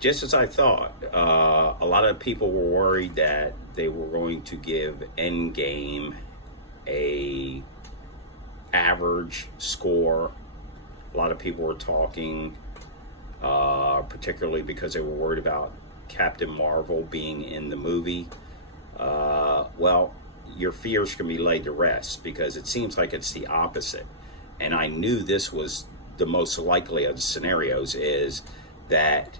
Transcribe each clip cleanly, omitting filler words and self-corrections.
Just as I thought, a lot of people were worried that they were going to give Endgame a average score. A lot of people were talking, particularly because they were worried about Captain Marvel being in the movie. Well, your fears can be laid to rest because it seems like it's the opposite. And I knew this was the most likely of the scenarios, is that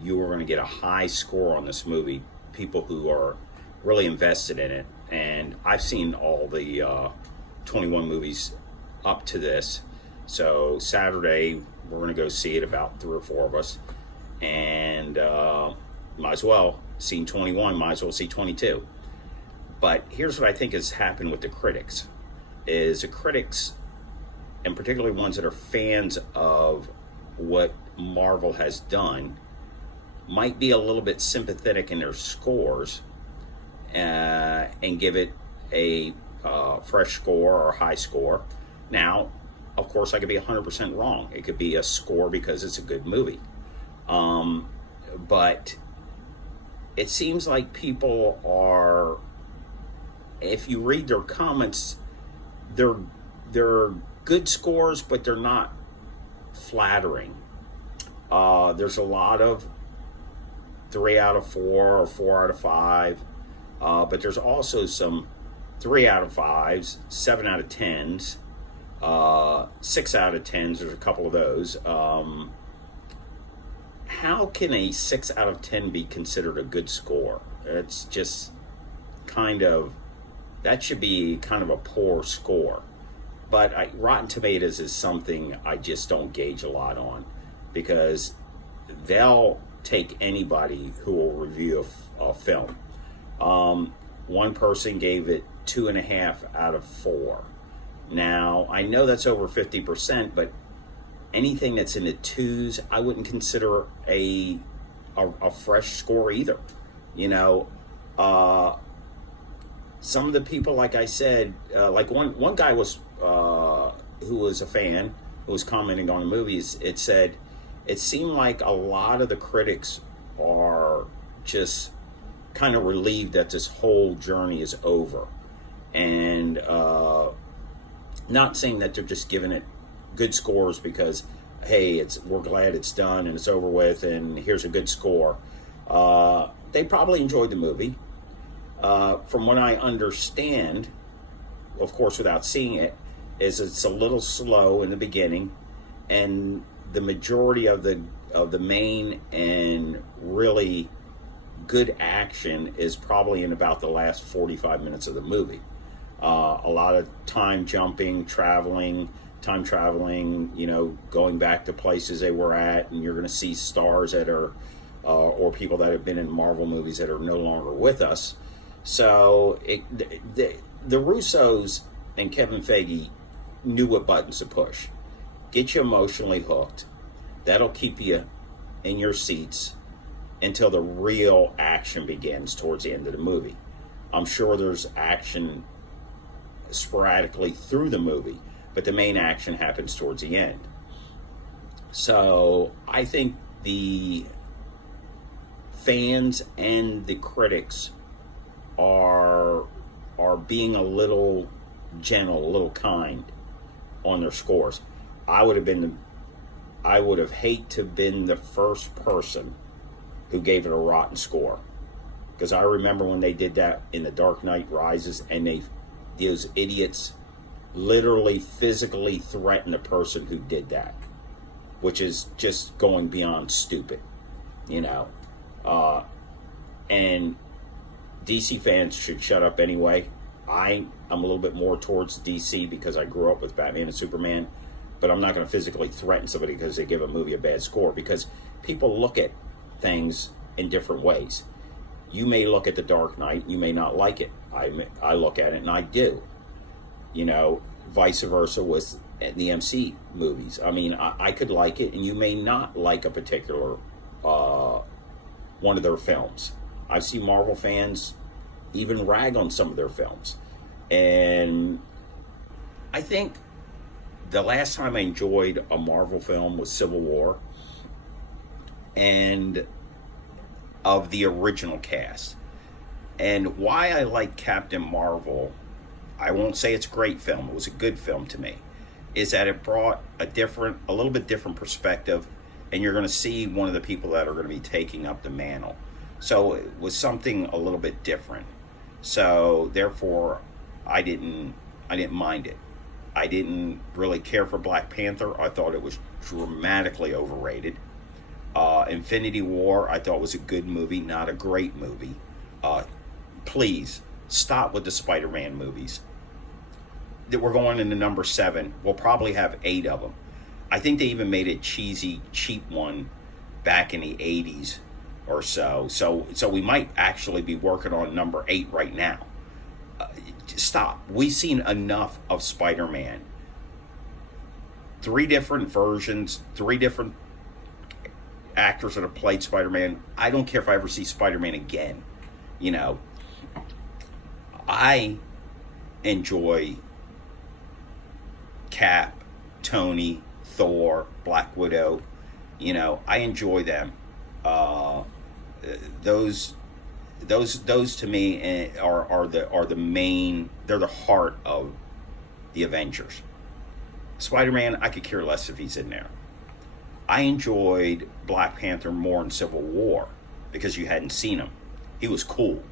you were going to get a high score on this movie, people who are really invested in it. And I've seen all the 21 movies up to this. So Saturday, we're going to go see it, about 3 or 4 of us. And might as well, seen 21, might as well see 22. But here's what I think has happened with the critics, is the critics, and particularly ones that are fans of what Marvel has done, might be a little bit sympathetic in their scores and give it a fresh score or high score. Now, of course, I could be 100% wrong. It could be a score because it's a good movie. But it seems like people are, if you read their comments, they're good scores, but they're not flattering. There's a lot of 3 out of 4 or 4 out of 5, but there's also some 3 out of 5s, 7 out of 10s, 6 out of 10s. There's a couple of those. How can a 6 out of 10 be considered a good score? It's just kind of, that should be kind of a poor score. But Rotten Tomatoes is something I just don't gauge a lot on, because they'll take anybody who will review a film. One person gave it 2.5 out of 4. Now, I know that's over 50%, but anything that's in the 2s, I wouldn't consider a fresh score either. You know, some of the people, like I said, like one guy was who was a fan, who was commenting on the movies. It said it seemed like a lot of the critics are just kind of relieved that this whole journey is over, and not saying that they're just giving it good scores because, hey, we're glad it's done and it's over with and here's a good score. They probably enjoyed the movie. From what I understand, of course, without seeing it, is it's a little slow in the beginning, and the majority of the main and really good action is probably in about the last 45 minutes of the movie. A lot of time traveling, you know, going back to places they were at, and you're going to see stars that are, or people that have been in Marvel movies that are no longer with us. So the Russos and Kevin Feige knew what buttons to push. Get you emotionally hooked. That'll keep you in your seats until the real action begins towards the end of the movie. I'm sure there's action sporadically through the movie, but the main action happens towards the end. So I think the fans and the critics are being a little gentle, a little kind on their scores. I would have hated to have been the first person who gave it a rotten score, because I remember when they did that in The Dark Knight Rises, and those idiots literally physically threatened the person who did that, which is just going beyond stupid, you know. And DC fans should shut up anyway. I'm a little bit more towards DC because I grew up with Batman and Superman, but I'm not going to physically threaten somebody because they give a movie a bad score, because people look at things in different ways. You may look at The Dark Knight, you may not like it. I look at it and I do. You know, vice versa with the MC movies. I mean, I could like it and you may not like a particular one of their films. I've seen Marvel fans even rag on some of their films. And I think the last time I enjoyed a Marvel film was Civil War. And of the original cast. And why I like Captain Marvel, I won't say it's a great film, it was a good film to me, is that it brought a little bit different perspective, and you're going to see one of the people that are going to be taking up the mantle. So it was something a little bit different. So therefore, I didn't mind it. I didn't really care for Black Panther. I thought it was dramatically overrated. Infinity War, I thought was a good movie, not a great movie. Please stop with the Spider-Man movies. That we're going into number 7. We'll probably have 8 of them. I think they even made a cheesy, cheap one back in the 80s or so. So we might actually be working on number 8 right now. Stop. We've seen enough of Spider-Man. 3 different versions, 3 different actors that have played Spider-Man. I don't care if I ever see Spider-Man again. You know, I enjoy Cap, Tony, Thor, Black Widow. You know, I enjoy them. Those to me are the main. They're the heart of the Avengers. Spider-Man, I could care less if he's in there. I enjoyed Black Panther more in Civil War because you hadn't seen him. He was cool.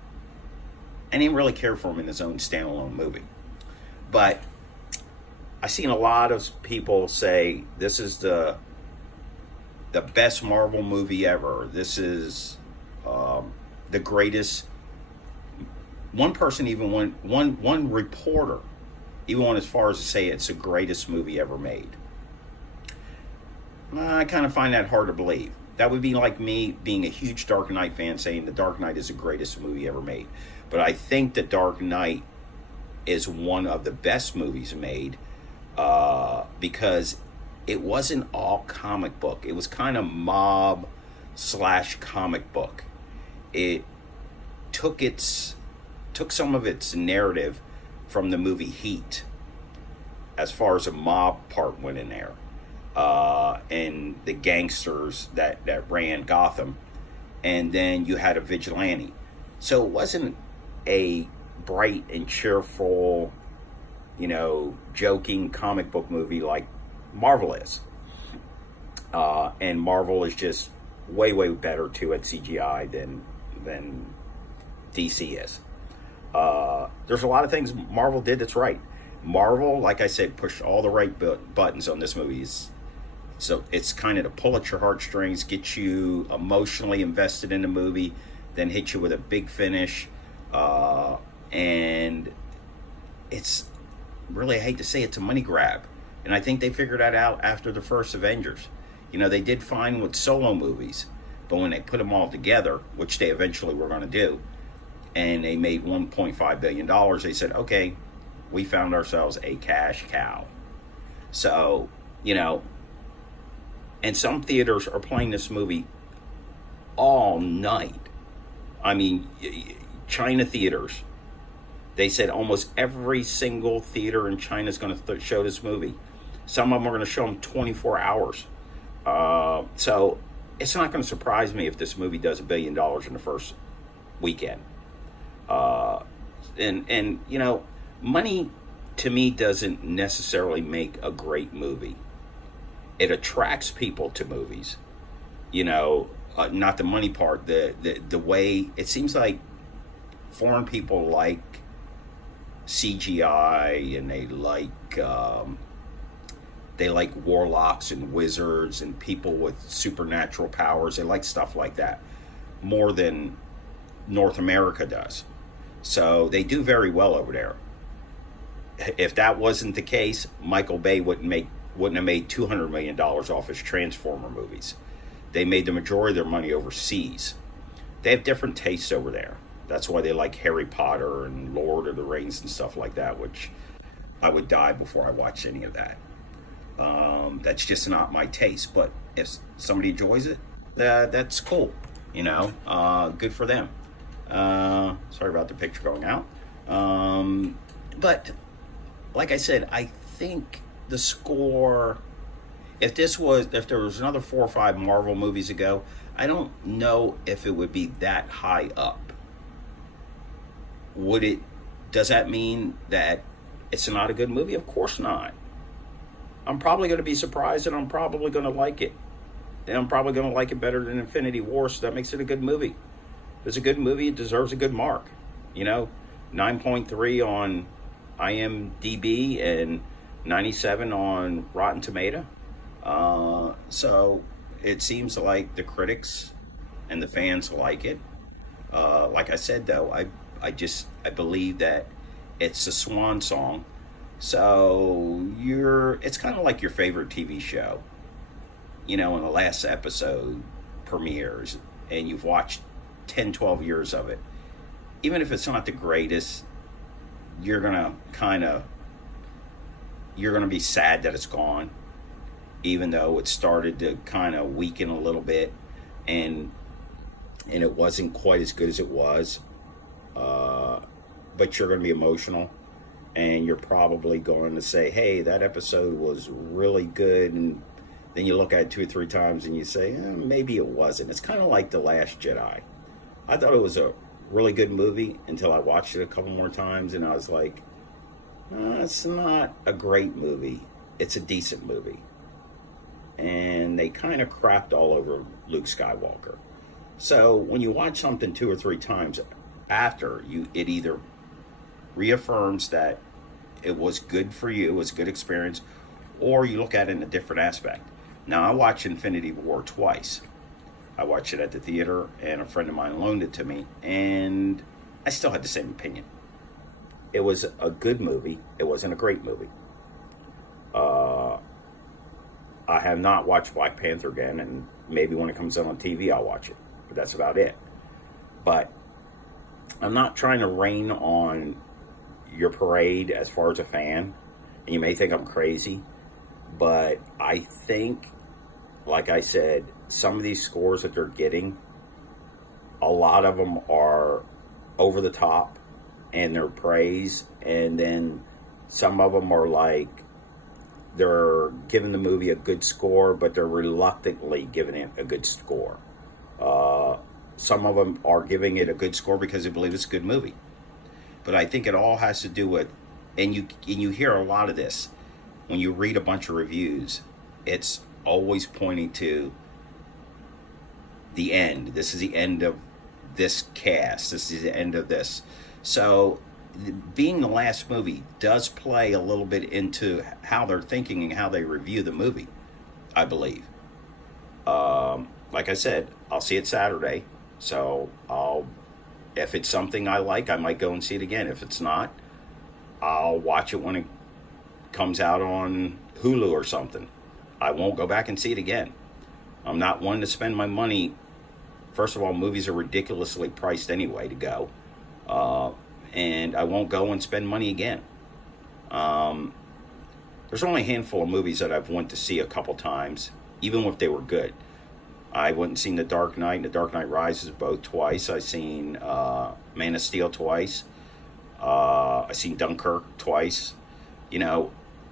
I didn't really care for him in his own standalone movie. But I've seen a lot of people say this is the best Marvel movie ever. This is the greatest. One person even went, one reporter even went as far as to say it's the greatest movie ever made. I kind of find that hard to believe. That would be like me being a huge Dark Knight fan saying The Dark Knight is the greatest movie ever made. But I think The Dark Knight is one of the best movies made because it wasn't all comic book. It was kind of mob / comic book. It took some of its narrative from the movie Heat as far as a mob part went in there. And the gangsters that ran Gotham, and then you had a vigilante. So it wasn't a bright and cheerful, joking comic book movie like Marvel is. And Marvel is just way, way better too at CGI than DC is. There's a lot of things Marvel did that's right. Marvel, like I said, pushed all the right buttons on this movie. So it's kind of to pull at your heartstrings, get you emotionally invested in the movie, then hit you with a big finish. And it's really, I hate to say it's a money grab. And I think they figured that out after the first Avengers. They did fine with solo movies, but when they put them all together, which they eventually were going to do, and they made $1.5 billion, they said, okay, we found ourselves a cash cow. So, and some theaters are playing this movie all night. I mean, China theaters, they said almost every single theater in China is going to show this movie. Some of them are going to show them 24 hours. So it's not going to surprise me if this movie does $1 billion in the first weekend. And money to me doesn't necessarily make a great movie. It attracts people to movies, not the money part. The way it seems like foreign people like CGI, and they like warlocks and wizards and people with supernatural powers. They like stuff like that more than North America does. So they do very well over there. If that wasn't the case, Michael Bay wouldn't have made $200 million off his Transformer movies. They made the majority of their money overseas. They have different tastes over there. That's why they like Harry Potter and Lord of the Rings and stuff like that, which I would die before I watched any of that. That's just not my taste. But if somebody enjoys it, that's cool. Good for them. Sorry about the picture going out. But like I said, I think the score, if there was another 4 or 5 Marvel movies to go, I don't know if it would be that high up. Would it? Does that mean that it's not a good movie? Of course not. I'm probably going to be surprised, and I'm probably going to like it. And I'm probably going to like it better than Infinity War, so that makes it a good movie. If it's a good movie, it deserves a good mark. 9.3 on IMDb and 97 on Rotten Tomato. So it seems like the critics and the fans like it. Like I said, though, I believe that it's a swan song. So it's kind of like your favorite TV show. In the last episode premieres, and you've watched 10, 12 years of it. Even if it's not the greatest, you're gonna be sad that it's gone, even though it started to kind of weaken a little bit, and it wasn't quite as good as it was. But you're going to be emotional, and you're probably going to say, hey, that episode was really good, and then you look at it 2 or 3 times and you say, maybe it wasn't. It's kind of like The Last Jedi. I thought it was a really good movie until I watched it a couple more times, and I was like, it's not a great movie. It's a decent movie. And they kind of crapped all over Luke Skywalker. So when you watch something 2 or 3 times after, it either reaffirms that it was good for you, it was a good experience, or you look at it in a different aspect. Now, I watched Infinity War twice. I watched it at the theater, and a friend of mine loaned it to me, and I still had the same opinion. It was a good movie. It wasn't a great movie. I have not watched Black Panther again, and maybe when it comes out on TV, I'll watch it. But that's about it. But I'm not trying to rain on your parade as far as a fan, and you may think I'm crazy, but I think, like I said, some of these scores that they're getting, a lot of them are over the top and they're praise, and then some of them are like they're giving the movie a good score, but they're reluctantly giving it a good score. Some of them are giving it a good score because they believe it's a good movie. But I think it all has to do with, and you hear a lot of this when you read a bunch of reviews. It's always pointing to the end. This is the end of this cast. This is the end of this. So being the last movie does play a little bit into how they're thinking and how they review the movie, I believe. Like I said, I'll see it Saturday. So if it's something I like, I might go and see it again. If it's not, I'll watch it when it comes out on Hulu or something. I won't go back and see it again. I'm not one to spend my money. First of all, movies are ridiculously priced anyway to go. And I won't go and spend money again. There's only a handful of movies that I've went to see a couple times, even if they were good. I went and seen The Dark Knight and The Dark Knight Rises both twice. I seen Man of Steel twice. I seen Dunkirk twice.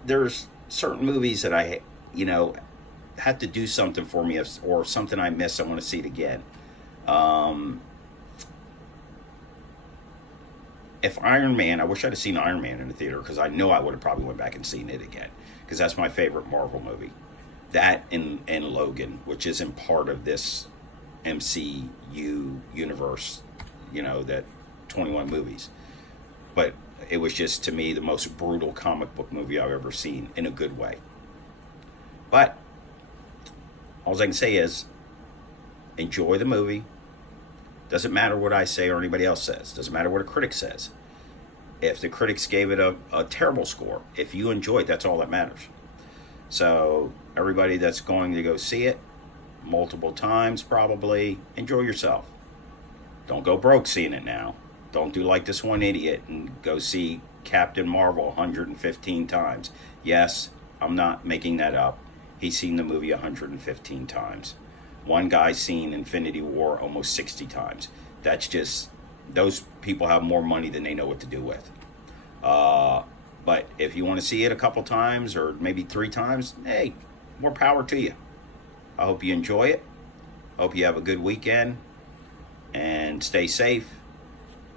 There's certain movies that I, have to do something for me, or something I miss, I want to see it again. If Iron Man, I wish I'd have seen Iron Man in the theater, because I know I would have probably went back and seen it again, because that's my favorite Marvel movie. That and Logan, which isn't part of this MCU universe, that 21 movies. But it was just, to me, the most brutal comic book movie I've ever seen, in a good way. But all I can say is, enjoy the movie. Doesn't matter what I say or anybody else says. Doesn't matter what a critic says. If the critics gave it a terrible score, if you enjoy it, that's all that matters. So everybody that's going to go see it multiple times, probably, enjoy yourself. Don't go broke seeing it now. Don't do like this one idiot and go see Captain Marvel 115 times. Yes, I'm not making that up. He's seen the movie 115 times. One guy's seen Infinity War almost 60 times. That's just, those people have more money than they know what to do with. But if you want to see it a couple times, or maybe 3 times, hey, more power to you. I hope you enjoy it. Hope you have a good weekend and stay safe.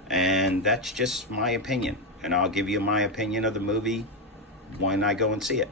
And that's just my opinion. And I'll give you my opinion of the movie when I go and see it.